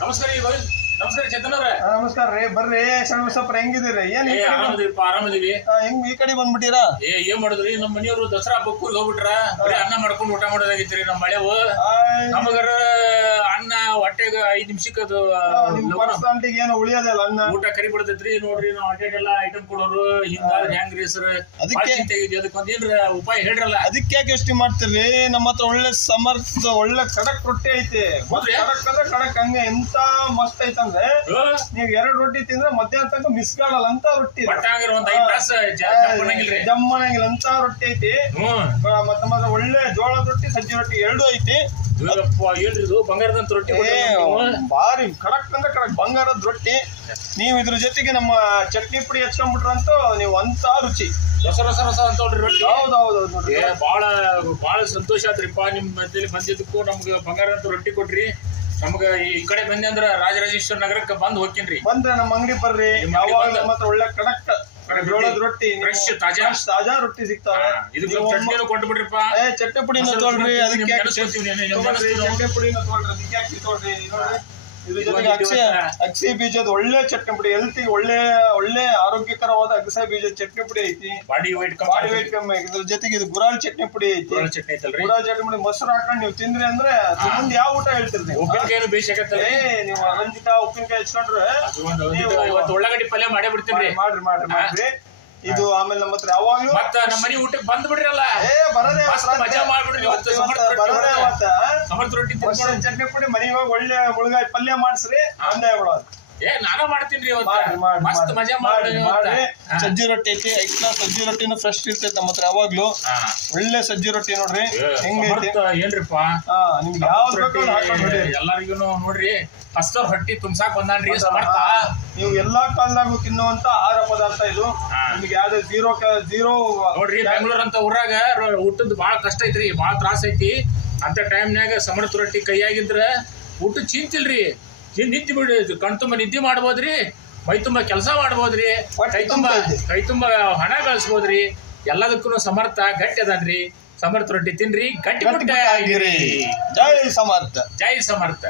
ನಮಸ್ಕಾರ ನಮಸ್ಕಾರ ಚೇತನ್ ಅವ್ರ. ನಮಸ್ಕಾರ ರೀ. ಬರ್ರಿ ಶರಣಬಸಪ್ಪ ಹೆಂಗಿದ್ದೀರಿ? ಏನ್ ಏ ಬಂದ್- ಆರಾಮದಿವಿ ಹೆಂಗ್ ಈ ಕಡೆ ಬಂದ್ಬಿಟ್ಟಿರಾ ಏ ಏನ್ ಮಾಡಿದ್ರಿ? ನಮ್ಮ ಮನೆಯವರು ದಸರಾ ಹಬ್ಬಕ್ಕೆ ಊರಿಗೆ ಹೋಗ್ಬಿಟ್ರ? ಬರೀ ಅನ್ನ ಮಾಡ್ಕೊಂಡು ಊಟ ಮಾಡೋದಾಗಿತ್ತು ನಮ್ಮ ಮಳೆವು ನಮಗರ ಹೊಟ್ಟೆಗೆ ಐದ್ ನಿಮಿಷಕ್ಕೆ ಅದು ಪರ್ಸೆಂಟಿಗೆ ಏನು ಉಳಿಯೋದಿಲ್ಲ ಅನ್ನ. ಊಟ ಕರಿ ಬಿಡ್ತೈತ್ರಿ ನೋಡ್ರಿ ನಾವು ಅಡ್ಡಾಡೆಲ್ಲ ಐಟಮ್ ಕೊಡೋರು ಹಿಂಗಾದ್ರೆ ಹೆಂಗ್ರಿ ಸರ್ ಅದಕ್ಕೆ- ಅದಕ್ಕೊಂದಿಲ್ರ ಅದಕ್ಕೆ ಒಂದೇನ್ರ ಉಪಾಯ ಹೇಳ್ರಲ್ಲ. ಅದಕ್ಕೆ ಯಾಕೆ ಯೋಚನೆ ಮಾಡ್ತೀರಿ? ನಮ್ಮ ಹತ್ರ ಒಳ್ಳೆ ಸಮರ್ಥ ಒಳ್ಳೆ ಕಡಕ್ ರೊಟ್ಟಿ ಐತಿ? ಕಡಕ್ ಅಂದ್ರೆ ಕಡಕ್ ಹಂಗೆ ಎಂತ ಮಸ್ತ್ ಐತಂದ್ರೆ ನೀವ್ ಎರಡ್ ರೊಟ್ಟಿ ತಿಂದ್ರೆ ಮಧ್ಯಾಹ್ನ ತನಕ ಮಿಸ್ ಆಗಲ್ಲ ಅಂತ ರೊಟ್ಟಿ ಜಮ್ಮನಂಗಿಲ್ಲ ಅಂತ ರೊಟ್ಟಿ ಐತಿ. ಮತ್ತೆ ಮತ್ತೆ ಒಳ್ಳೆ ಜೋಳದ ರೊಟ್ಟಿ ಸಜ್ಜಿ ರೊಟ್ಟಿ ಎರಡು ಐತಿ. ಇದು ಬಂಗಾರದಂತ ರೊಟ್ಟಿ? ಭಾರಿ ಕಡಕ್ ಅಂದ್ರೆ ಕಡಕ್ ಬಂಗಾರದ ರೊಟ್ಟಿ. ನೀವು ಇದ್ರ ಜೊತೆಗೆ ನಮ್ಮ ಚಟ್ನಿ ಪುಡಿ ಹಚ್ಕೊಂಡ್ಬಿಟ್ರಂತೂ ನೀವು ಅಂತ ರುಚಿ. ರಸ ರಸ ರಸ ಅಂತ ನೋಡ್ರಿ ರೊಟ್ಟಿ. ಹೌದು ನೋಡ್ರಿ. ಏ ಭಾಳ ಬಾಳ ಸಂತೋಷ ಆತ್ರಿಪ್ಪ ನಿಮ್ ಮಧ್ಯದಲ್ಲಿ ಬಂದಿದ್ದಕ್ಕೂ ನಮ್ಗೆ ಬಂಗಾರ ಅಂತ ರೊಟ್ಟಿ ಕೊಟ್ರಿ. ನಮ್ಗ ಈ ಕಡೆ ಬಂದೆ ಅಂದ್ರ ರಾಜರಾಜೇಶ್ವರ ನಗರಕ್ಕೆ ಬಂದ್ ಹೋಗ್ತೀನಿ ಬಂದ್ರೆ ನಮ್ಮ ಅಂಗಡಿ ಬರ್ರಿ. ನಿಮ್ಮ ಯಾವಾಗ ಬಂದು. ಒಳ್ಳೆ ಕಡಕ್ಟ್ ಕಡಕ್ ಜೋಳದ ರೊಟ್ಟಿ ನೀವು ತಾಜಾ. ತಾಜಾ ರೊಟ್ಟಿ ಸಿಗ್ತಾವೆ ಇದು ನೀವು ಚಟ್ನಿನೂ ಕೊಟ್ಟು ಬಿಡ್ರಿಪ್ಪ ಏ ಚಟ್ನಿ ಪುಡಿನ ತಗೊಳ್ರಿ ಅದಕ್ಕೆ. ಚಟ್ನಿ ಪುಡಿನ ತಗೊಳ್ರಿ ಅದಕ್ಕೆ ತೊಗೊಳ್ರಿ ನೋಡ್ರಿ ಇದ್ರ ಇದು ಜೊತೆಗೆ ಒಂದು ಅಕ್ಷಯ ಅಕ್ಷಯ ಬೀಜದ ಒಳ್ಳೆ ಚಟ್ನಿ ಪುಡಿ ಹೆಲ್ತ್ ಒಳ್ಳೆ ಒಳ್ಳೆ ಆರೋಗ್ಯಕರವಾದ ಅಗಸೆ ಬೀಜದ ಚಟ್ನಿ ಪುಡಿ ಐತಿ. ಬಾಡಿ ವೈಟ್ ಬಾಡಿ ವೈಟ್ ಕಮ್ಮಿ ಇದ್ರ ಜೊತೆಗೆ ಇದು ಗುರಾಲ್ ಚಟ್ನಿ ಪುಡಿ ಐತಿ. ಗುರಾಳ್ ಚಟ್ನಿ ಐತಲ್ರಿ? ಗುರಾಲ್ ಚಟ್ನಿ ಪುಡಿ ಮೊಸರು ಹಾಕೊಂಡು ನೀವು ತಿಂದ್ರಿ ಅಂದ್ರೆ ಮುಂದೆ ಯಾವ ಊಟ ಹೇಳ್ತೀರಿ ನೀವು? ಉಪ್ಪಿನಕಾಯಿನು ಬೇಸಿ ಆಗತ್ತಲ್ರಿ? ಏ ನೀವು ರಂಜಿತ ಉಪ್ಪಿನಕಾಯಿ ಹಚ್ಕೊಂಡ್ರೆ ನೀವು- ಇವತ್ತು ಉಳ್ಳಾಗಡ್ಡಿ ಪಲ್ಯ ಮಾಡೇ ಬಿಡ್ತೀನಿ ಮಾಡ್ರಿ ಮಾಡ್ರಿ ಮಾಡ್ರಿ ಇದು ಆಮೇಲೆ ನಮ್ಮ ಹತ್ರ ಯಾವಾಗ್ಲೂ ಮತ್ತ ನಮ್ಮ ಮನಿ ಊಟಕ್ಕೆ ಬಂದ್ ಬಿಡ್ರಲ್ಲ. ಏ ಬರದೇ ಮಸ್ತ್ ಮಜಾ ಮಾಡ್ಬಿಡ್ರಿ ಇವತ್ತು ಸಮರ್ಥ ರೊಟ್ಟಿ ಬರದೇ ಹೊಡೆದ. ಅವತ್ತ ಸಮರ್ಥ ರೊಟ್ಟಿ ಮೊಸರು ತಿನ್ಕೊಂಡು ಚಟ್ನಿ ಪುಡಿ ಮನೆಗೆ ಹೋಗಿ ಒಳ್ಳೆ ಮುಳುಗಾಯಿ ಪಲ್ಯ ಮಾಡ್ಸ್ರಿ ಒಂದೇ ಬಿಡೋದು. ಏ ನಾನು ಮಾಡ್ತೀನಿ ಮಸ್ತ್ ಮಜಾ ಮಾಡಿ ಸಜ್ಜಿ ರೊಟ್ಟಿ ಐತಿ ಐಕ್ನ ಸಜ್ಜಿ ರೊಟ್ಟಿನೂ ಫ್ರೆಶ್ ಇರ್ತೈತಿ ನಮ್ಮ ಹತ್ರ ಯಾವಾಗ್ಲೂ. ಒಳ್ಳೆ ಸಜ್ಜಿ ರೊಟ್ಟಿ ನೋಡ್ರಿ. ಹೆಂಗೈತಿ? ಏನ್ರಿಪ್ಪ? ನಿಮ್ಗೆ ಯಾವ ನೋಡಿ ಎಲ್ಲರಿಗೂ ನೋಡ್ರಿ ಫಸ್ಟ್ ಹೊಟ್ಟಿ ತುಂಬಸಾಕ್ ಬಂದಾನ್ರಿ ಸಮರ್ಥ. ನೀವು ಎಲ್ಲಾ ಕಾಲದಾಗೂ ತಿನ್ನುವಂತ ಆಹಾರ ಪದಾರ್ಥ ಇದು. ನಿಮ್ಗೆ ಯಾವ್ದು ಜೀರೋ ಜೀರೋ ನೋಡ್ರಿ ಬೆಂಗಳೂರ್ ಅಂತ ಊರಾಗ ಊಟದ ಬಾಳ ಕಷ್ಟ ಐತ್ರಿ ಬಾಳ ತ್ರಾಸ ಐತಿ. ಅಂತ ಟೈಮ್ನ್ಯಾಗ ಸಮರ್ಥ ರೊಟ್ಟಿ ಕೈಯಾಗಿದ್ರ ಊಟ ಚಿಂತಿಲ್ರಿ. ನಿಂತು ಬಿಡಿ ಕಣ್ ತುಂಬ ನಿದ್ದೆ ಮಾಡ್ಬೋದ್ರಿ ಮೈ ತುಂಬ ಕೆಲಸ ಮಾಡ್ಬೋದ್ರಿ ಕೈ ತುಂಬ ಕೈ ತುಂಬ ಹಣ ಗಳಿಸ್ಬೋದ್ರಿ ಎಲ್ಲದಕ್ಕೂ ಸಮರ್ಥ ಗಟ್ಟಿ ರೀ ಸಮರ್ಥ ರೊಟ್ಟಿ ತಿನ್ರಿ ಗಟ್ಟಿ ಜೈ ಸಮರ್ಥ. ಜೈ ಸಮರ್ಥ.